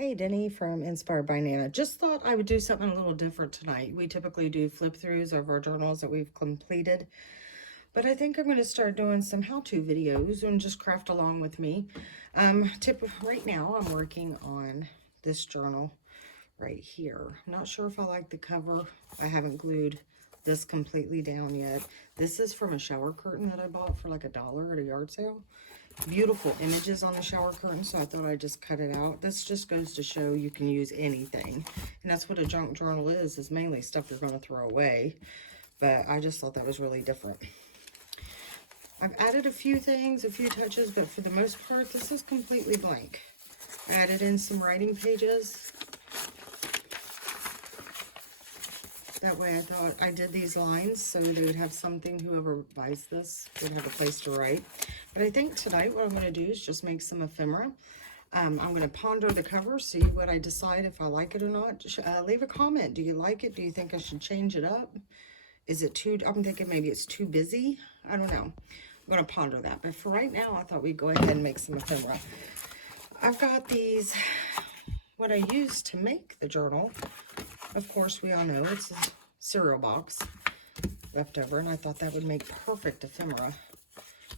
Hey, Denny from Inspired by Nana. Just thought I would do something a little different tonight. We typically do flip-throughs of our journals that we've completed, but I think I'm going to start doing some how-to videos and just craft along with me. Right now, I'm working on this journal right here. I'm not sure if I like the cover. I haven't glued this completely down yet. This is from a shower curtain that I bought for like $1 at a yard sale. Beautiful images on the shower curtain, so I thought I'd just cut it out. This just goes to show you can use anything, and that's what a junk journal is mainly stuff you're going to throw away, but I just thought that was really different. I've added a few things, a few touches, but for the most part this is completely blank. I added in some writing pages. That way I thought I did these lines so they would have something, whoever buys this would have a place to write. But I think tonight what I'm going to do is just make some ephemera. I'm going to ponder the cover, see what I decide if I like it or not. Leave a comment. Do you like it? Do you think I should change it up? Is it too, I'm thinking maybe it's too busy. I don't know. I'm going to ponder that. But for right now, I thought we'd go ahead and make some ephemera. I've got these, what I use to make the journal. Of course, we all know it's a cereal box left over, and I thought that would make perfect ephemera.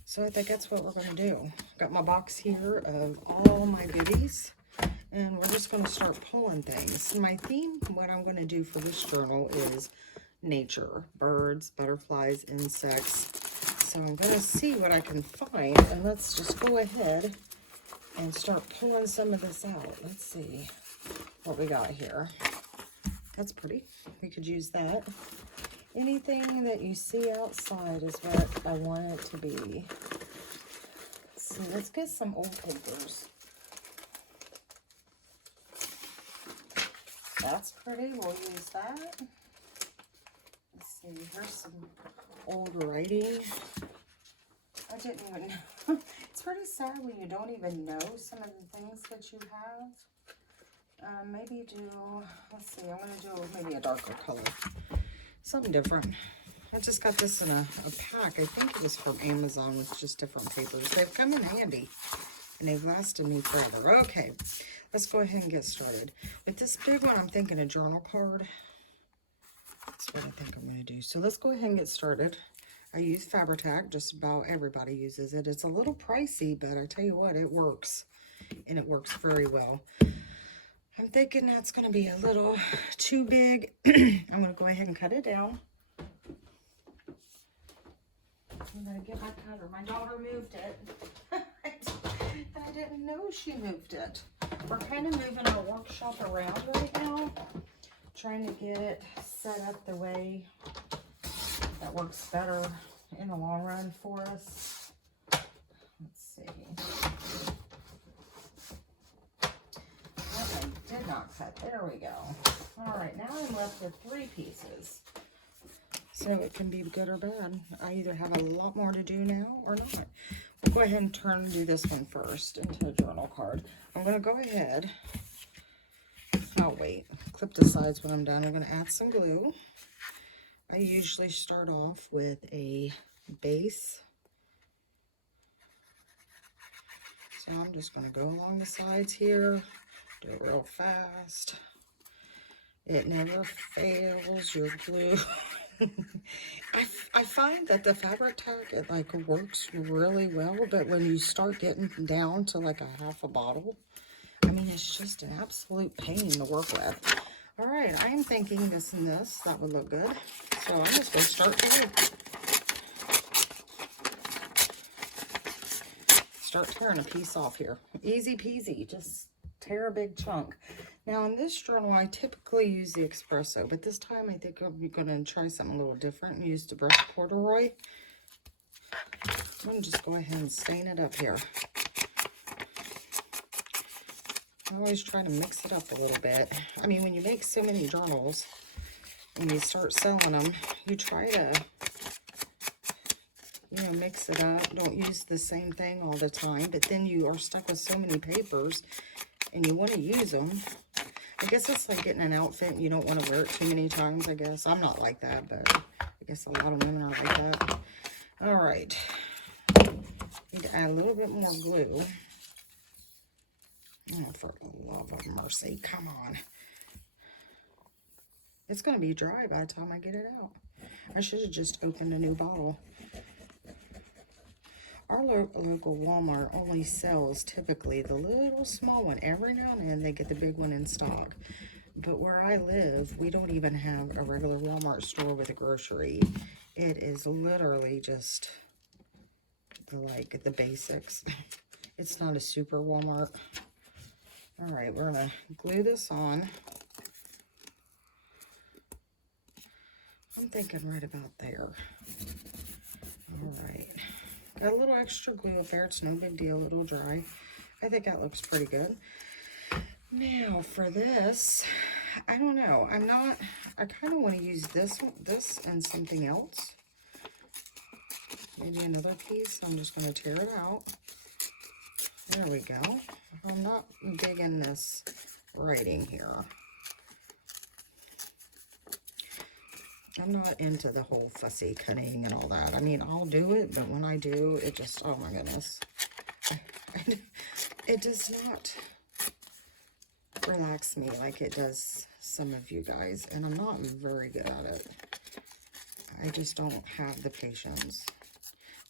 So I think that's what we're going to do. Got my box here of all my goodies, and we're just going to start pulling things. My theme, what I'm going to do for this journal is nature, birds, butterflies, insects. So I'm going to see what I can find, and let's just go ahead and start pulling some of this out. Let's see what we got here. That's pretty. We could use that. Anything that you see outside is what I want it to be. Let's see, let's get some old papers. That's pretty, we'll use that. Let's see, here's some old writing. I didn't even know. It's pretty sad when you don't even know some of the things that you have. Maybe do, let's see, I'm going to do maybe a darker color. Something different. I just got this in a pack. I think it was from Amazon with just different papers. They've come in handy, and they've lasted me forever. Okay, let's go ahead and get started. With this big one, I'm thinking a journal card. That's what I think I'm going to do. So let's go ahead and get started. I use Fabri-Tac. Just about everybody uses it. It's a little pricey, but I tell you what, it works, and it works very well. I'm thinking that's going to be a little too big. I'm going to go ahead and cut it down. I'm going to get my cutter. My daughter moved it. I didn't know she moved it. We're kind of moving our workshop around right now, trying to get it set up the way that works better in the long run for us. Let's see. Did not cut. There we go. All right, now I'm left with 3 pieces. So it can be good or bad. I either have a lot more to do now or not. We'll go ahead and do this one first into a journal card. I'm going to go ahead. Oh, wait. Clip the sides when I'm done. I'm going to add some glue. I usually start off with a base. So I'm just going to go along the sides here. Do it real fast. It never fails, your glue. I find that the Fabri-Tac, it like works really well, but when you start getting down to like a half a bottle, I mean, it's just an absolute pain to work with. All right, I am thinking this and this, that would look good. So I'm just going to start here. Start tearing a piece off here. Easy peasy, just tear a big chunk. Now in this journal, I typically use the espresso, but this time I think I'm going to try something a little different and use the brush corduroy. I'm going to just go ahead and stain it up here. I always try to mix it up a little bit. I mean, when you make so many journals and you start selling them, you try to, you know, mix it up. Don't use the same thing all the time, but then you are stuck with so many papers and you want to use them. I guess it's like getting an outfit and you don't want to wear it too many times, I guess. I'm not like that, but I guess a lot of women are like that. All right. Need to add a little bit more glue. Oh, for the love of mercy, come on. It's going to be dry by the time I get it out. I should have just opened a new bottle. Our local Walmart only sells typically the little small one. Every now and then they get the big one in stock. But where I live, we don't even have a regular Walmart store with a grocery. It is literally just the basics. It's not a super Walmart. All right, we're gonna glue this on. I'm thinking right about there. All right, got a little extra glue up there. It's no big deal, it'll dry. I think that looks pretty good. Now for this, I don't know. I kind of want to use this and something else. Maybe another piece. I'm just going to tear it out. There we go. I'm not digging this writing here. I'm not into the whole fussy cutting and all that. I mean, I'll do it, but when I do, it just, oh my goodness. It does not relax me like it does some of you guys, and I'm not very good at it. I just don't have the patience.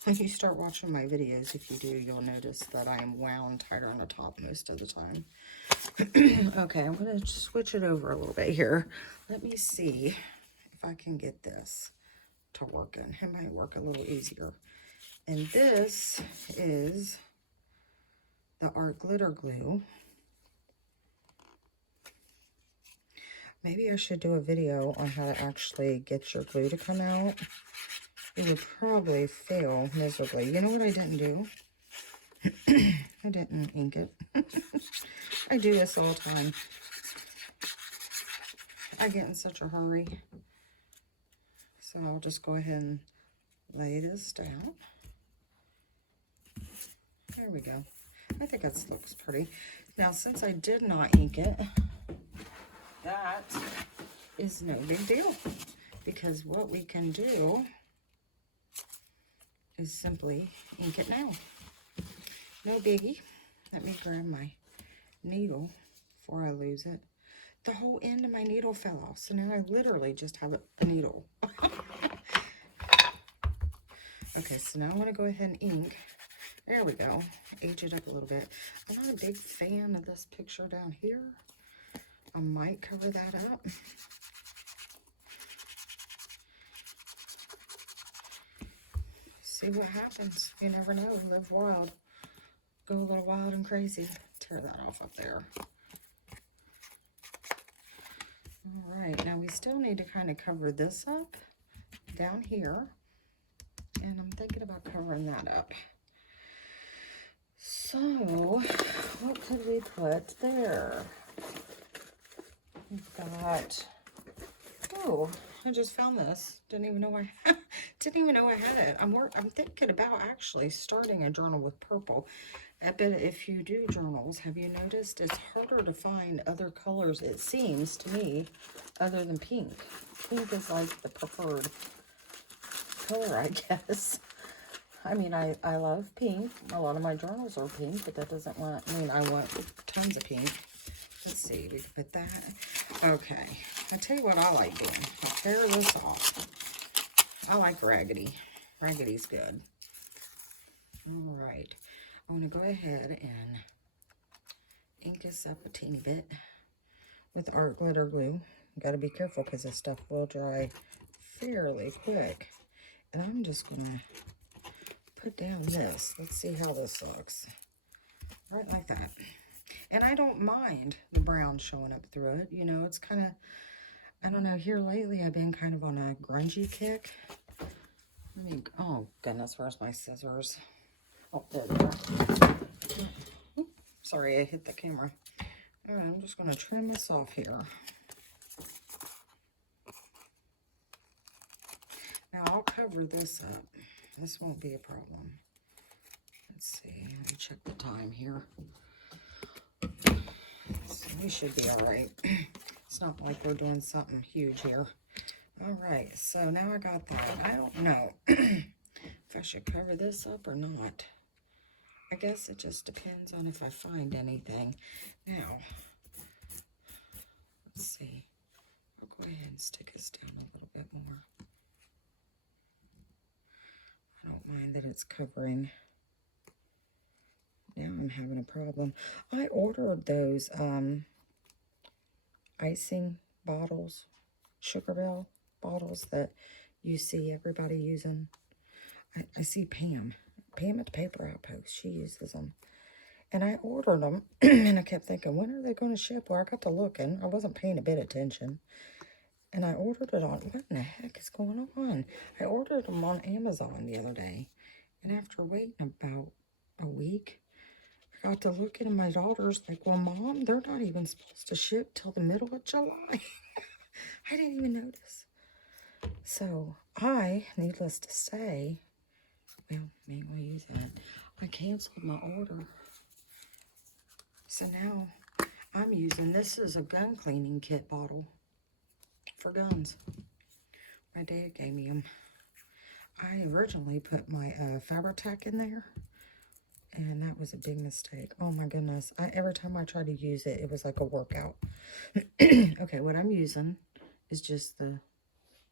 When you start watching my videos, if you do, you'll notice that I am wound tighter on the top most of the time. Okay, I'm going to switch it over a little bit here. Let me see if I can get this to work in. It might work a little easier. And this is the Art Glitter Glue. Maybe I should do a video on how to actually get your glue to come out. It would probably fail miserably. You know what I didn't do? I didn't ink it. I do this all the time. I get in such a hurry. So I'll just go ahead and lay this down. There we go. I think that looks pretty. Now, since I did not ink it, that is no big deal. Because what we can do is simply ink it now. No biggie. Let me grab my needle before I lose it. The whole end of my needle fell off, so now I literally just have a needle. Okay, so now I want to go ahead and ink. There we go. Age it up a little bit. I'm not a big fan of this picture down here. I might cover that up. See what happens. You never know. Live wild. Go a little wild and crazy. Tear that off up there. All right. Now we still need to kind of cover this up down here. And I'm thinking about covering that up. So, what could we put there? We've got, oh, I just found this. Didn't even know I had it. I'm thinking about actually starting a journal with purple. I bet if you do journals, have you noticed it's harder to find other colors, it seems to me, other than pink. Pink is like the preferred color, I guess. I mean, I love pink. A lot of my journals are pink, but that doesn't mean I want tons of pink. Let's see, we can put that. Okay, I'll tell you what I like doing. I'll tear this off. I like Raggedy. Raggedy's good. All right, I'm going to go ahead and ink this up a teeny bit with Art Glitter Glue. You got to be careful because this stuff will dry fairly quick. And I'm just going to put down this. Let's see how this looks. Right like that. And I don't mind the brown showing up through it. You know, it's kind of, I don't know, here lately I've been kind of on a grungy kick. Let me, oh goodness, where's my scissors? Oh, there they are. Oops, sorry, I hit the camera. All right, I'm just going to trim this off here. Now I'll cover this up. This won't be a problem. Let's see, let me check the time here. So we should be all right. It's not like we're doing something huge here. All right, so now I got that. I don't know if I should cover this up or not. I guess it just depends on if I find anything. Now, let's see. I'll go ahead and stick this down a little bit more. I don't mind that it's covering. Now I'm having a problem. I ordered those icing bottles, Sugar Bell bottles that you see everybody using. I see Pam at the Paper Outpost. She uses them. And I ordered them, and I kept thinking, when are they going to ship? Well, I got to looking. I wasn't paying a bit of attention. And I ordered it on, what in the heck is going on? I ordered them on Amazon the other day. And after waiting about a week, I got to looking, and my daughter's like, well, Mom, they're not even supposed to ship till the middle of July. I didn't even notice. So I, needless to say, well, maybe we'll use that. I canceled my order. So now I'm using, this is a gun cleaning kit bottle for guns. My dad gave me them. I originally put my Fabri-Tac in there, and that was a big mistake. Oh my goodness. Every time I tried to use it, it was like a workout. Okay, what I'm using is just the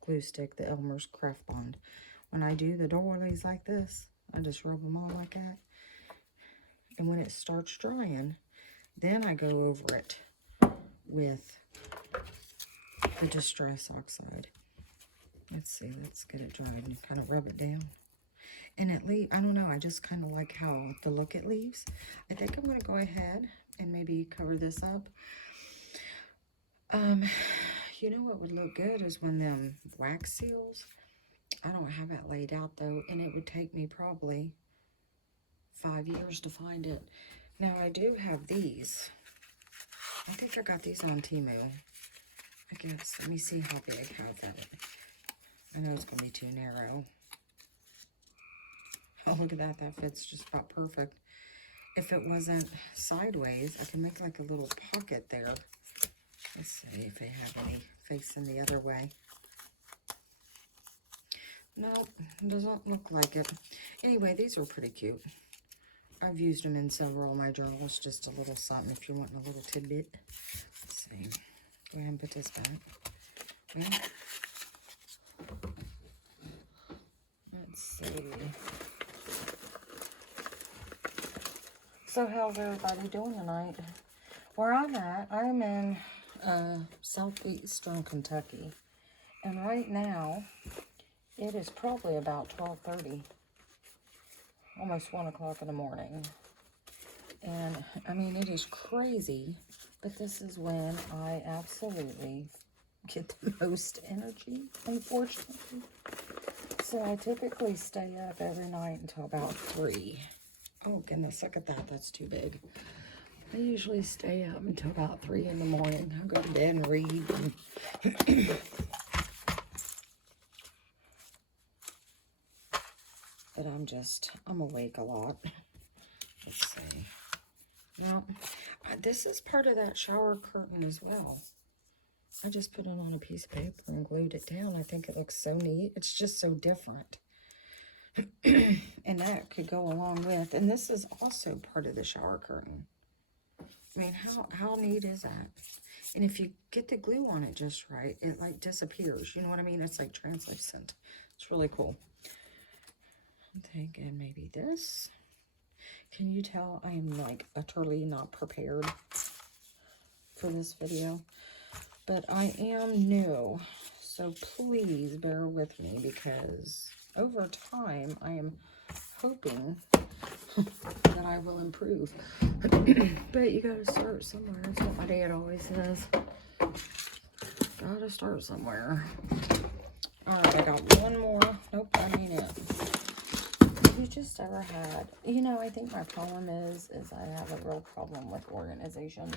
glue stick, the Elmer's Craft Bond. When I do the doilies like this, I just rub them on like that. And when it starts drying, then I go over it with the Distress Oxide. Let's see, let's get it dried and kind of rub it down. And it leaves, I don't know, I just kind of like how the look it leaves. I think I'm going to go ahead and maybe cover this up. You know what would look good is when them wax seals, I don't have that laid out though, and it would take me probably 5 years to find it. Now I do have these. I think I got these on Temu. I guess, let me see how big, how that is. I know it's going to be too narrow. Oh, look at that. That fits just about perfect. If it wasn't sideways, I can make like a little pocket there. Let's see if they have any facing the other way. Nope, doesn't look like it. Anyway, these are pretty cute. I've used them in several of my journals. Just a little something if you're wanting a little tidbit. Let's see. Go ahead and put this back. Well, let's see. So how's everybody doing tonight? Where I'm at, I'm in southeastern Kentucky. And right now, it is probably about 12:30. Almost 1 o'clock in the morning. And, I mean, it is crazy. But this is when I absolutely get the most energy, unfortunately. So I typically stay up every night until about 3. Oh, goodness, look at that. That's too big. I usually stay up until about 3 in the morning. I'll go to bed and read. But I'm awake a lot. Let's see. Now, this is part of that shower curtain as well. I just put it on a piece of paper and glued it down. I think it looks so neat. It's just so different. And that could go along with, and this is also part of the shower curtain. I mean, how neat is that? And if you get the glue on it just right, it like disappears. You know what I mean? It's like translucent. It's really cool. I'm thinking maybe this. Can you tell I am like utterly not prepared for this video? But I am new, so please bear with me because over time I am hoping that I will improve. But you gotta start somewhere. That's what my dad always says. Gotta start somewhere. Alright, I got one more. Nope, that ain't it. Have you just ever had, you know, I think my problem is I have a real problem with organization.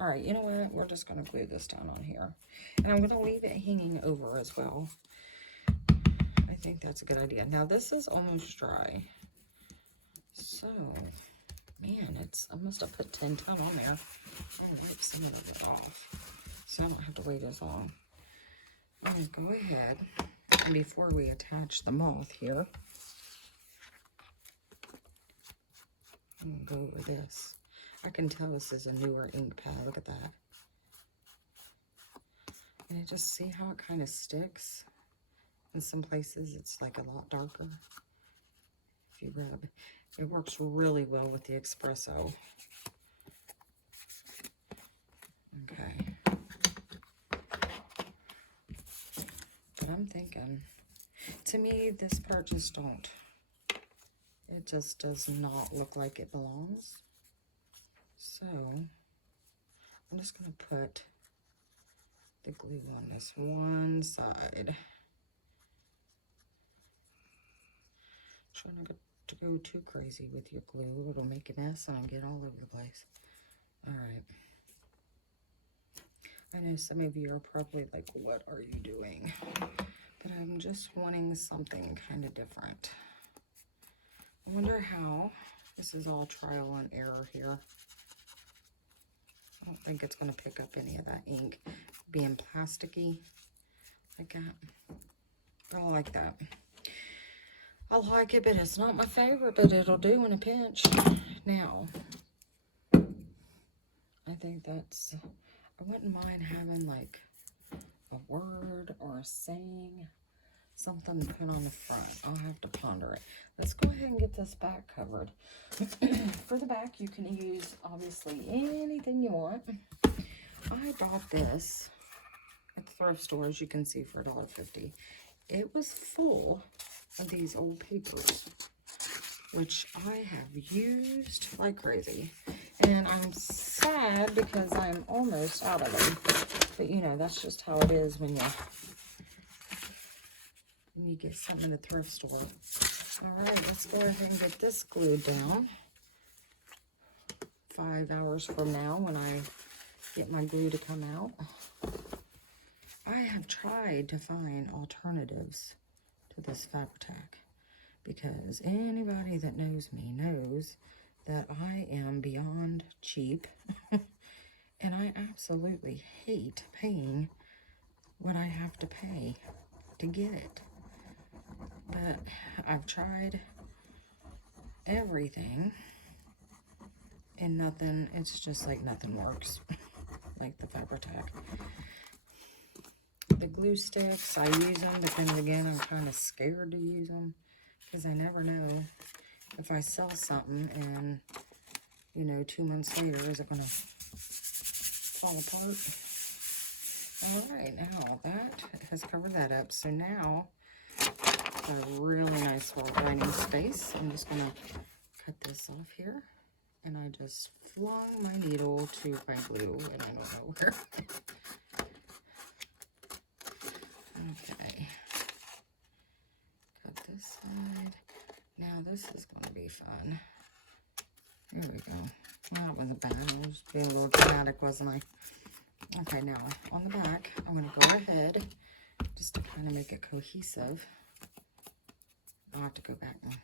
Alright, you know what? We're just gonna glue this down on here. And I'm gonna leave it hanging over as well. I think that's a good idea. Now this is almost dry. So, man, I must have put 10 ton on there. I'm going to rip some of it off so I don't have to wait as long. I'm going to go ahead, and before we attach the moth here, I'm gonna go over this. I can tell this is a newer ink pad. Look at that. And you just see how it kind of sticks. In some places, it's like a lot darker. If you grab it, it works really well with the espresso. Okay. But I'm thinking, to me, this part just don't. It just does not look like it belongs. So, I'm just going to put the glue on this one side. Try not to go too crazy with your glue. It'll make a mess and I'll get all over the place. Alright. I know some of you are probably like, what are you doing? But I'm just wanting something kind of different. I wonder how. This is all trial and error here. I don't think it's going to pick up any of that ink being plasticky like that. But I like that. I like it, but it's not my favorite, but it'll do in a pinch. Now, I think that's, I wouldn't mind having like a word or a saying, something to put on the front. I'll have to ponder it. Let's go ahead and get this back covered. For the back, you can use, obviously, anything you want. I bought this at the thrift store, as you can see, for $1.50. It was full of these old papers, which I have used like crazy. And I'm sad because I'm almost out of them. But, you know, that's just how it is when you get something at the thrift store. All right, let's go ahead and get this glued down. 5 hours from now when I get my glue to come out. I have tried to find alternatives to this Fabri-Tac because anybody that knows me knows that I am beyond cheap and I absolutely hate paying what I have to pay to get it. But I've tried everything and nothing, it's just like nothing works like the Fabri-Tac. The glue sticks, I use them, but then again, I'm kind of scared to use them because I never know if I sell something and, you know, 2 months later, is it going to fall apart? All right, now that has covered that up. So now, a really nice little writing space. I'm just going to cut this off here. And I just flung my needle to my glue, and I don't know where. Okay. Cut this side. Now this is going to be fun. Here we go. Well, that wasn't bad. I was being a little dramatic, wasn't I? Okay, now on the back, I'm going to go ahead just to kind of make it cohesive. I'll have to go back and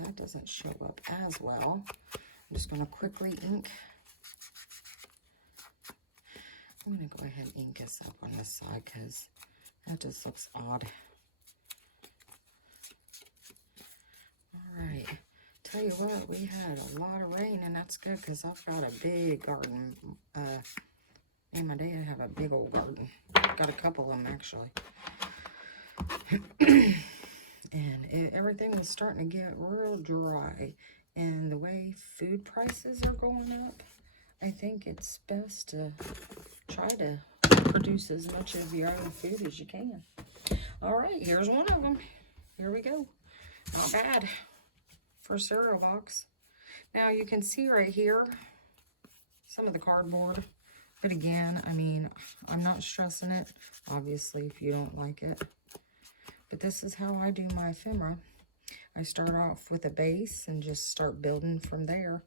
that doesn't show up as well. I'm just going to quickly ink. I'm going to go ahead and ink this up on this side because that just looks odd. All right. Tell you what, we had a lot of rain, and that's good because I've got a big garden. And my dad have a big old garden. Got a couple of them, actually. And everything is starting to get real dry. And the way food prices are going up, I think it's best to try to produce as much of your own food as you can. All right, here's one of them. Here we go. Not bad for a cereal box. Now you can see right here some of the cardboard. But again, I mean, I'm not stressing it, obviously, if you don't like it. But this is how I do my ephemera. I start off with a base and just start building from there.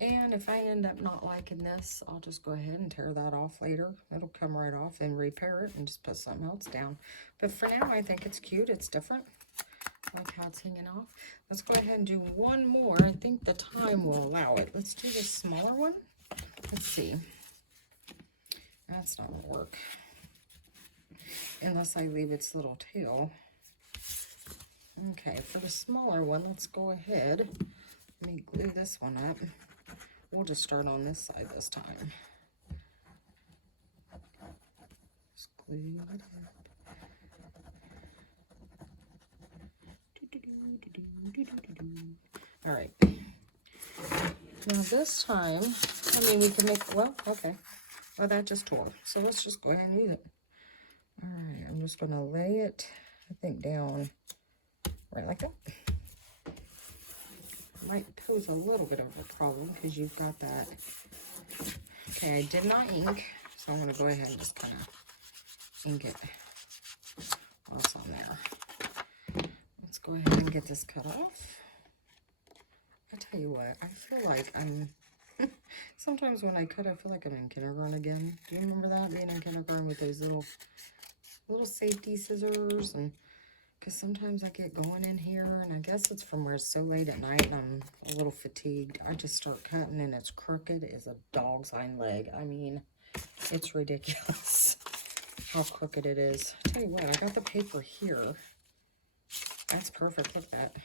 And if I end up not liking this, I'll just go ahead and tear that off later. It'll come right off and repair it and just put something else down. But for now, I think it's cute. It's different. I like how it's hanging off. Let's go ahead and do one more. I think the time will allow it. Let's do the smaller one. Let's see. That's not going to work. Unless I leave its little tail. Okay, for the smaller one, let's go ahead. glue this one up. We'll just start on this side this time. Just glue it up. All right. Now this time, I mean, we can make, well, okay. Well, that just tore. So let's just go ahead and use it. All right, I'm just going to lay it, I think, down right like that. Might pose a little bit of a problem because you've got that. Okay, I did not ink, so I'm going to go ahead and just kind of ink it while it's on there. Let's go ahead and get this cut off. I tell you what, I feel like I'm, sometimes when I cut, I feel like I'm in kindergarten again. Do you remember that, being in kindergarten with those little safety scissors? And because sometimes I get going in here, and I guess it's from where it's so late at night and I'm a little fatigued. I just start cutting and it's crooked as a dog's hind leg. I mean, it's ridiculous how crooked it is. I tell you what, I got the paper here. That's perfect. Look at that.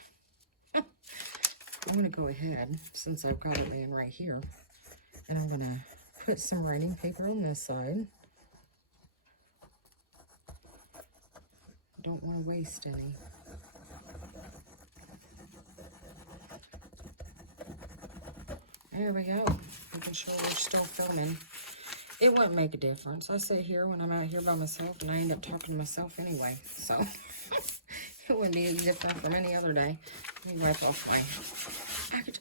I'm going to go ahead, since I've got it laying right here, and I'm going to put some writing paper on this side. Don't want to waste any. There we go. Making sure we're still filming. It wouldn't make a difference. I sit here when I'm out here by myself, and I end up talking to myself anyway. So, it wouldn't be any different from any other day. Let me wipe off my...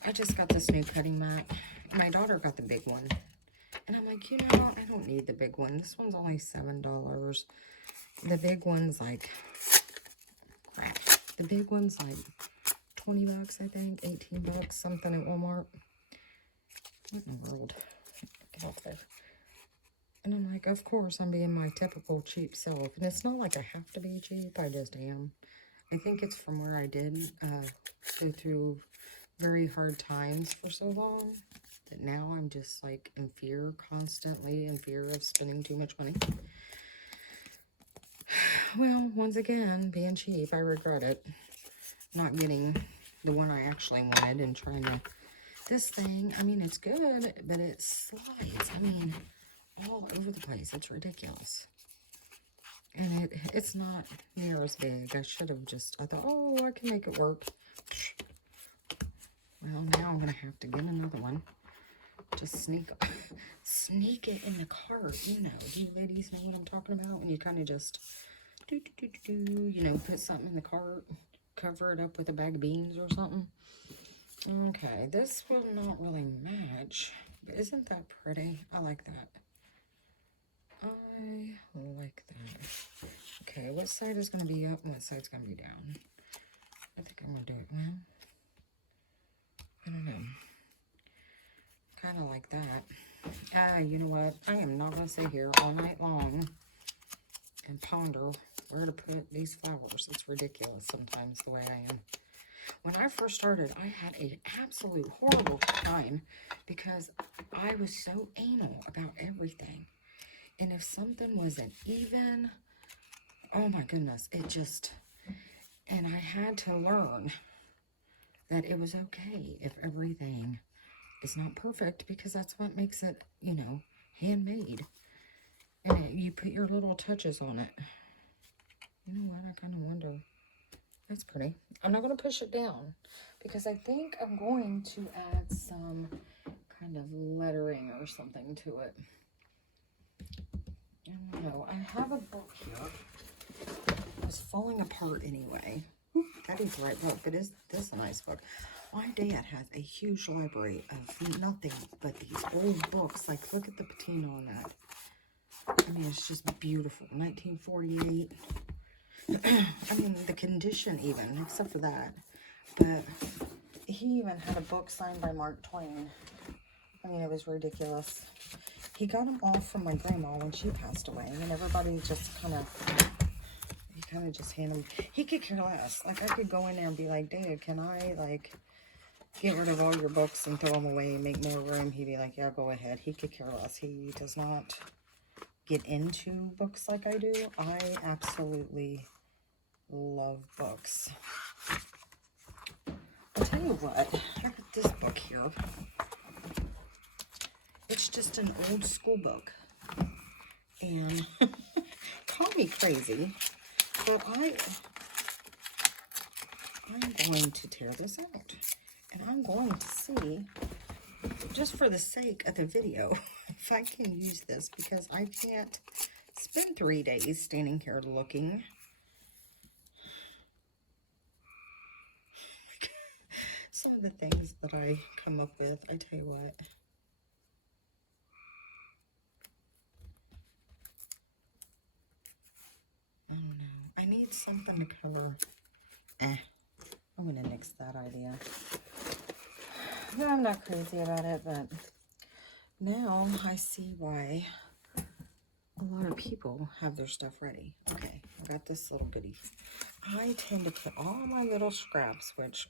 I just got this new cutting mat. My daughter got the big one. And I'm like, you know, I don't need the big one. This one's only $7. The big one's like... crap. The big one's like 20 bucks, I think. 18 bucks, something at Walmart. What in the world? Get off there. And I'm like, of course, I'm being my typical cheap self. And it's not like I have to be cheap. I just am. I think it's from where I did go through very hard times for so long that now I'm just like in fear, constantly in fear of spending too much money. Well, once again, being cheap, I regret it. Not getting the one I actually wanted and trying to... This thing, I mean, it's good, but it slides. I mean, all over the place. It's ridiculous. And it's not near as big. I should have just... I thought, oh, I can make it work. Well, now I'm going to have to get another one. Just sneak it in the cart. You know, do you ladies know what I'm talking about? When you kind of just... you know, put something in the cart, cover it up with a bag of beans or something. Okay, this will not really match, but isn't that pretty? I like that. I like that. Okay, what side is going to be up and what side's going to be down? I think I'm going to do it, well, I don't know. Kind of like that. You know what? I am not going to sit here all night long and ponder where to put these flowers. It's ridiculous sometimes the way I am. When I first started, I had an absolute horrible time because I was so anal about everything. And if something wasn't even, oh my goodness, it just, and I had to learn that it was okay if everything is not perfect, because that's what makes it, you know, handmade. And you put your little touches on it. You know what? I kind of wonder. That's pretty. I'm not going to push it down because I think I'm going to add some kind of lettering or something to it. I don't know. I have a book here. It's falling apart anyway. That is the right book, but is this a nice book? My dad has a huge library of nothing but these old books. Like, look at the patina on that. I mean, it's just beautiful. 1948. I mean, the condition even, except for that. But he even had a book signed by Mark Twain. I mean, it was ridiculous. He got them all from my grandma when she passed away. And everybody just kind of just handed them. He could care less. Like, I could go in there and be like, Dad, can I, like, get rid of all your books and throw them away and make more room? He'd be like, yeah, go ahead. He could care less. He does not get into books like I do. I absolutely love books. I'll tell you what, look at this book here. It's just an old school book. And call me crazy, but I'm going to tear this out. And I'm going to see, just for the sake of the video, if I can use this, because I can't spend 3 days standing here looking. Some of the things that I come up with, I tell you what. I don't know. I need something to cover. I'm going to nix that idea. No, I'm not crazy about it, but now I see why a lot of people have their stuff ready. Okay, I got this little goodie. I tend to put all my little scraps, which,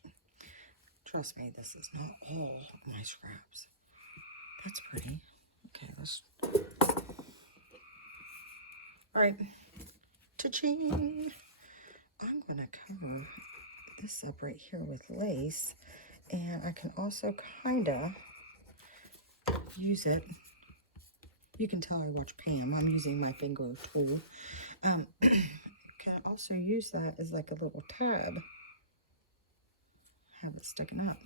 trust me, this is not all my scraps. That's pretty. Okay, let's... Alright. Ta-ching! I'm going to cover this up right here with lace. And I can also kind of use it. You can tell I watch Pam. I'm using my finger tool. Can also use that as like a little tab. Have it sticking up.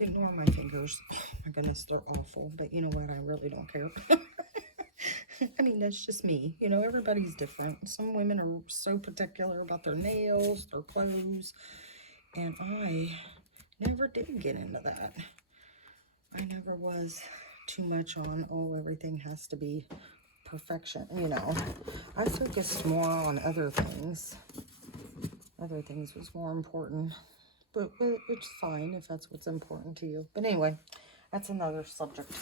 Ignore my fingers. Oh my goodness, they're awful. But you know what? I really don't care. I mean, that's just me. You know, everybody's different. Some women are so particular about their nails, their clothes. And I never did get into that. I never was too much on, oh, everything has to be perfection. You know, I focused more on other things. Other things was more important. But it's fine if that's what's important to you. But anyway, that's another subject.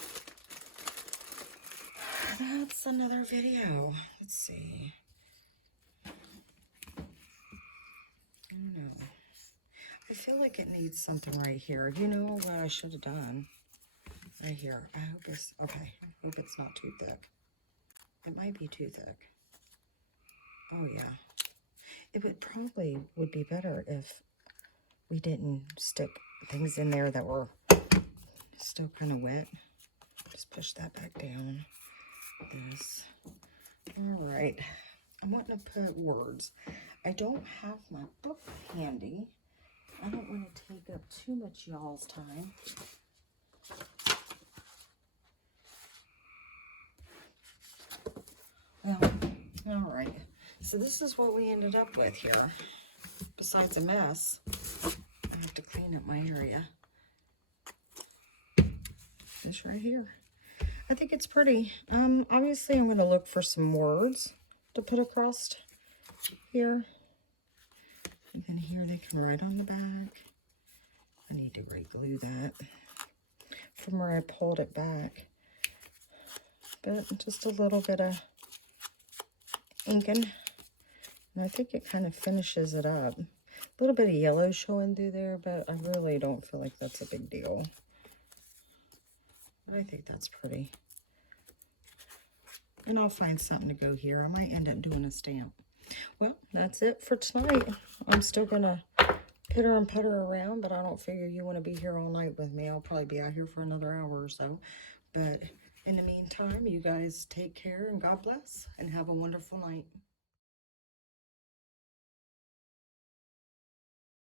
That's another video. Let's see. I don't know. I feel like it needs something right here. You know what I should have done? Right here. I hope it's, okay. I hope it's not too thick. It might be too thick. Oh, yeah. It would probably would be better if we didn't stick things in there that were still kind of wet. Just push that back down. This. All right. I want to put words. I don't have my book handy. I don't want to take up too much y'all's time. Well, all right. So this is what we ended up with here. Besides a mess, I have to clean up my area. This right here. I think it's pretty. Obviously, I'm going to look for some words to put across here. And then here they can write on the back. I need to right glue that from where I pulled it back. But just a little bit of inking. And I think it kind of finishes it up. A little bit of yellow showing through there, but I really don't feel like that's a big deal. I think that's pretty. And I'll find something to go here. I might end up doing a stamp. Well, that's it for tonight. I'm still going to pitter and putter around, but I don't figure you want to be here all night with me. I'll probably be out here for another hour or so. But in the meantime, you guys take care and God bless and have a wonderful night.